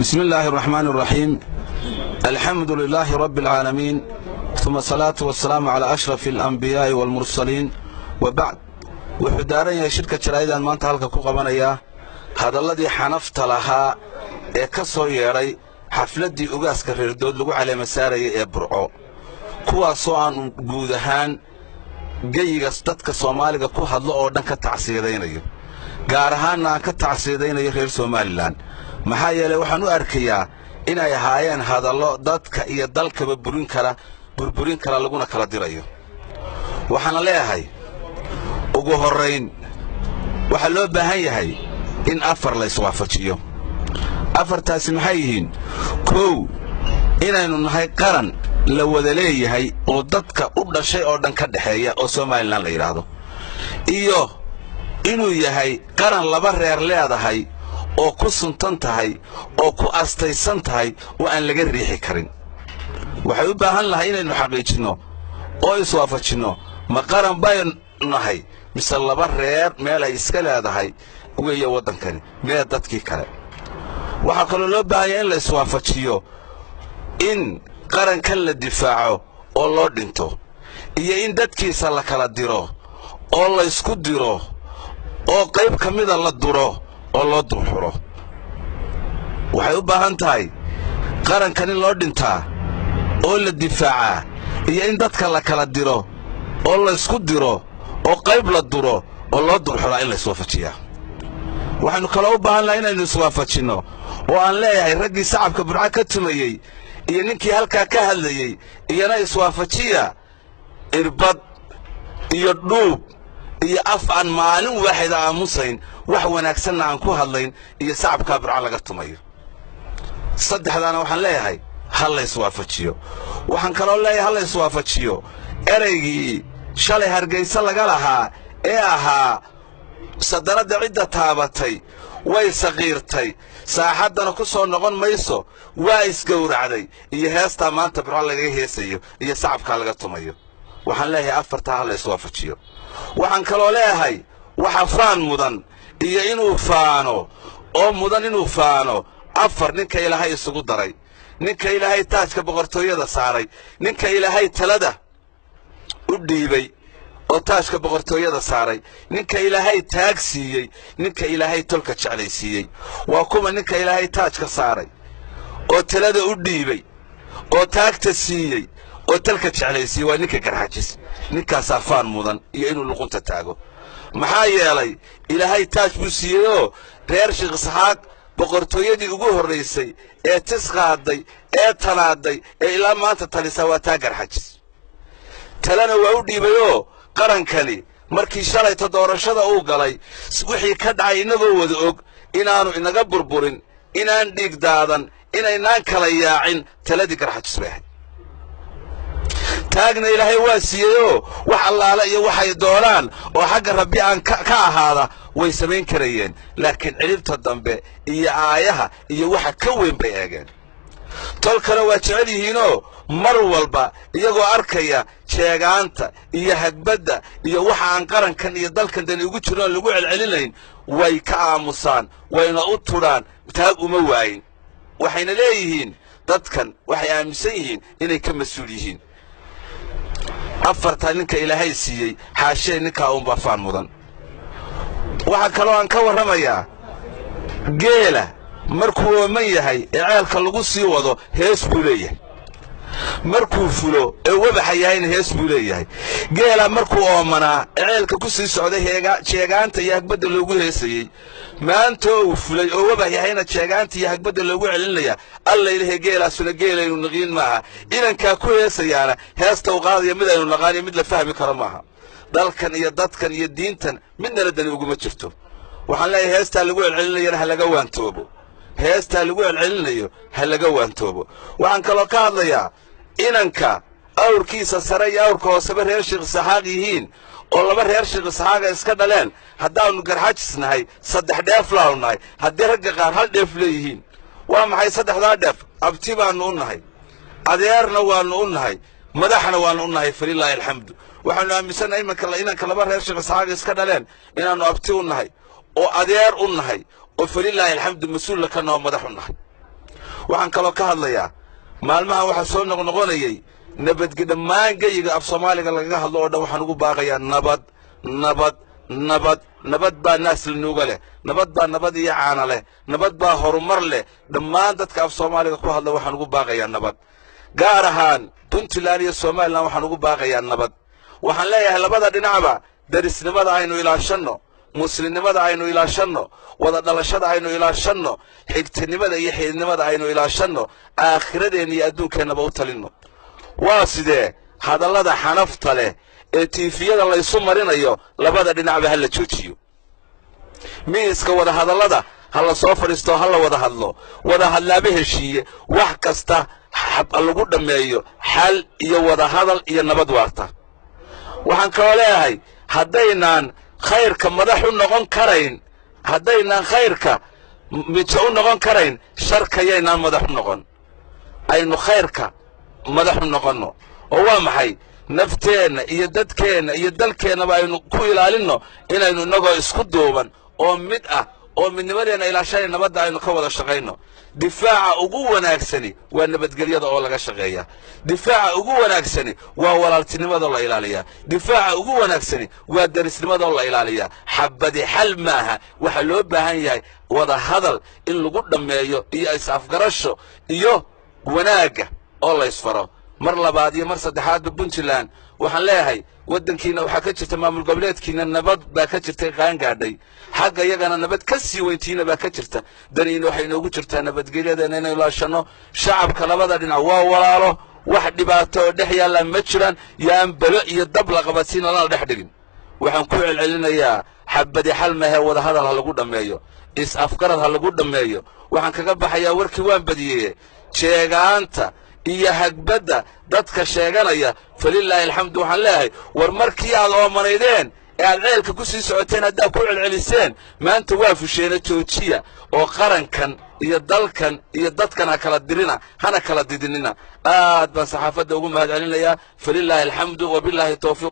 بسم الله الرحمن الرحيم. الحمد لله رب العالمين، ثم الصلاة والسلام على أشرف الأنبياء والمرسلين، وبعد. وحدارين شركة شرايدان مانتا هلكا كو قبانيا هذا الذي حنفت لها كسو يري حفلدي اوغاسكا ريردود لغو على مساري برعو kuwaasoo aan guud ahaan geyiga dadka Soomaaliga ku hadlo oo dhan ka tacsiideynayo gaar ahaan aan ka tacsiideynayo reer Soomaaliland maxaa yeelay waxaan u arkayaa inay ahaayeen hadallo dadka iyo dalkaba burburin kara laguna kala dirayo waxaan leeyahay ugu horeyn waxa loo baahan yahay in afar la iswaafajiyo afartaasi maxay yihiin koow inaynu nahay qaran la wada leeyahay oo dadka u dhashay oo dhan ka dhaxeeya oo Soomaaliland la yiraahdo iyo inuu yahay qaran laba reer leedahay oo ku suntan tahay oo ku astaysan tahay oo aan laga riixi karin waxay u baahan lahayd inaynu xaqiijino oo iswaafajino ma qaran baan nahay mise laba reer meel ay iska leedahay weeye wadankani meel dadkii kale waxa kale loo baahan yahay in la iswaafajiyo in qaran kan la difaaco oo loo dhinto iyo in dadkiisa la kala diro oo la isku diro oo qayb kamida la duro oo loo duxuro waxay u baahan tahay qarankan in loo dhintaa oo la difaaca iyo in dadka la kala diro oo la isku diro oo qayb la duro oo loo duxuro in la iswaafajiyo waxaanu kala u baahan lahayn inaynu iswaafajino oo aan leeyahay raggii shacabka burca ka tumayay iyo ninkii halka ka hadlayay iyana iswaafajiya irbad iyo dhuub iyo af aan maalin waaxida aamusayn wax wanaagsan aan ku hadlayn iyo shacabka burca laga tumayo saddexdaana waxaan leeyahay hal la iswaafajiyo waxaan kaloo leeyahay hal la iswaafajiyo ereygii shalay Hargeysa laga lahaa ee ahaa sadarada cidda taabatay way saqiirtay saaxadana ku soo noqon mayso waa isgowracday iyo heesta maanta burca laga heesayo iyo shacabka laga tumayo waxaan leeyahay afarta hal la iswaafajiyo waxaan kaloo leeyahay waxa faan mudan iyo inuu faano oo mudan inuu faano afar ninka Ilaahay isugu daray ninka Ilaahay taajka boqortooyada saaray ninka Ilaahay talada u dhiibay oo taajka boqortooyada saaray ninka Ilaahay taag siiyay ninka Ilaahay tolka jeclaysiiyay waa kuma ninka Ilaahay taajka saaray oo talada u dhiibay oo taagta siiyay oo talka jeclaysiiyay waa ninka garxajis ninkaas afaan mudan iyo inuu luqunta taago maxaa yeelay Ilaahay taaj buu siiyay reer Sheekh Isxaaq boqortooyadii ugu horeysay ee tisqaaday ee tanaaday ee ilaa maanta talisa waa taag garxajis talana waa u dhiibayoo qarankani markii shalay doorashada uu galay wixii ka dhacay inagoo wada og inaanu inaga burburin inaan dhiig daadan inaynaan kala yaacin taladii garxajis bay taagna Ilaahay waa siiyay wax allaala iyo waxay doonaan oo xagga Rabbi aan ka ahaada way sameyn karayeen laakiin cilibta dambe iyo aayaha iyo waxa ka weyn bay eegeen tolkana waa jecel yihiinoo mar walba iyagoo arkaya sheegaanta iyo hagbada iyo waxa aan qarankan iyo dalkan dan ugu jirno lagu celcelinayn way ka aamusaan wayna u turaan taag uma waayin waxayna leeyihiin dadkan waxay aaminsan yihiin inay ka mas'uul yihiin afarta ninka Ilaahay siiyay xaashee ninka uu bafaan mudan waxa kale oo aan ka warramayaa geela markuu ooman yahay ee ceelka lagu sii wado hees buu leeyahay markuu fulo ee wabaxa yahayna hees buu leeyahay geela markuu oomanaa ee ceelka ku sii socday jeegaanta iyo hagbada loogu heesayay maanta uu fulay oo wabax yahayna jeegaanta iyo hagbada loogu celinaya alla ilaahay geelaasuna geelaynu naqiin maaha inanka ku heesayaana heesta uu qaadayo mid aynu naqaan mid la fahmi karo maaha dalkan iyo dadkan iyo diintan midna la dani ugu ma jirto waxaan leeyahay heesta lagu celcelinayana ha laga waantoobo heesta lagu celcelinayo ha laga waantoobo waxaan kaloo ka hadlayaa inanka awrkiisa sare iyo awrka hooseba reer Sheekh Isxaaq yihiin oo laba reer Sheekh Isxaaq iska dhaleen haddaanu garxajisnahay saddex dheef laawnahay haddii ragga qaar hal dheef leeyihiin waa maxay saddexdaa dheef abti baanu u nahay adeerna waanu u nahay madaxna waanu u nahay falillahi alxamdu waxaanu aaminsanahay inanka laba reer Sheekh Isxaaq iska dhaleen inaanu abti u nahay oo adeer u nahay oo falillahi alxamdu mas'uul ka noo madax u nahay waxaan kaloo ka hadlayaa maalmaha waxa soo noqnoqonayay nabadged dhammaan geyiga af Soomaaliga lagaga hadlo oo dhan waxaan ugu baaqayaa nabad nabad nabad nabad baa naas lanuuga leh nabad baa nabad iyo caana leh nabad baa horumar leh dhammaan dadka af Soomaaliga ku hadla waxaan ugu baaqayaa nabad gaar ahaan Puntland iyo Somaliland waxaan ugu baaqayaa nabad waxaan leeyahay labada dhinacba darisnimada aynu ilaashano muslimnimada aynu ilaashano wada dhalashada aynu ilaashano xigtinimada iyo xididnimada aynu ilaashano aakhiradeena iyo adduunkeennaba u talino waa sidee hadallada xanafta leh ee tiifiyada la isu marinayo labada dhinacba ha la joojiyo miiska wada hadallada ha la soo fadhiisto ha la wada hadlo wada hadlaaba heshiiye wax kasta lagu dhammeeyo xal iyo wada hadal iyo nabad waarta waxaan kaloo leeyahay haddaynaan khayrka madax u noqon karayn haddaynaan khayrka mijo u noqon karayn sharka yaynaan madax u noqon aynu khayrka madax u noqonno oo waa maxay nafteenna iyo dadkeenna iyo dalkeennaba aynu ku ilaalinno inaynu innagoo isku duuban oo mid ah oo midnimadeenna ilaashanay nabadda aynu ka wada shaqayno difaaca ugu wanaagsani waa nabadgelyada oo laga shaqeeya difaaca ugu wanaagsani waa walaaltinimada oo la ilaaliya difaaca ugu wanaagsani waa darisnimada oo la ilaaliya xabadi xal maaha waxa loo baahan yahay wada hadal in lagu dhammeeyo iyo is-afgarasho iyo wanaaga oo la isfaro mar labaad iyo mar saddexaadba Puntland waxaan leeyahay waddankiina waxaa ka jirta maamul goboleedkiina nabad baa ka jirtay qaan gaadhay xagga iyagana nabad ka sii weyntiina baa ka jirta daniina waxay inoogu jirtaa nabadgelyadeena inaynu ilaashano shacabka labada dhinac waa walaalo wax dhibaato oo dhex yaalla ma jiraan yaan balo iyo dab la qabadsiin lana dhex dhigin waxaan ku celcelinayaa xabadi xal mahe wada hadal ha lagu dhammeeyo is-afgarad ha lagu dhammeeyo waxaan kaga baxayaa warkii waan badiyey sheegaanta iyo hagbadda dadka sheeganaya falillaahi alxamdu waxaan leeyahay war markii aad oomanaydeen ee aad ceelka ku sii socoteen haddaad ku celceliseen maanta waa fusheena joojiya oo qarankan iyo dalkan iyo dadkan ha kala dirina hana kala didinina aad baan saxaafadda ugu mahadcelinayaa falillaahi alxamdu wabillaahi tawfiiq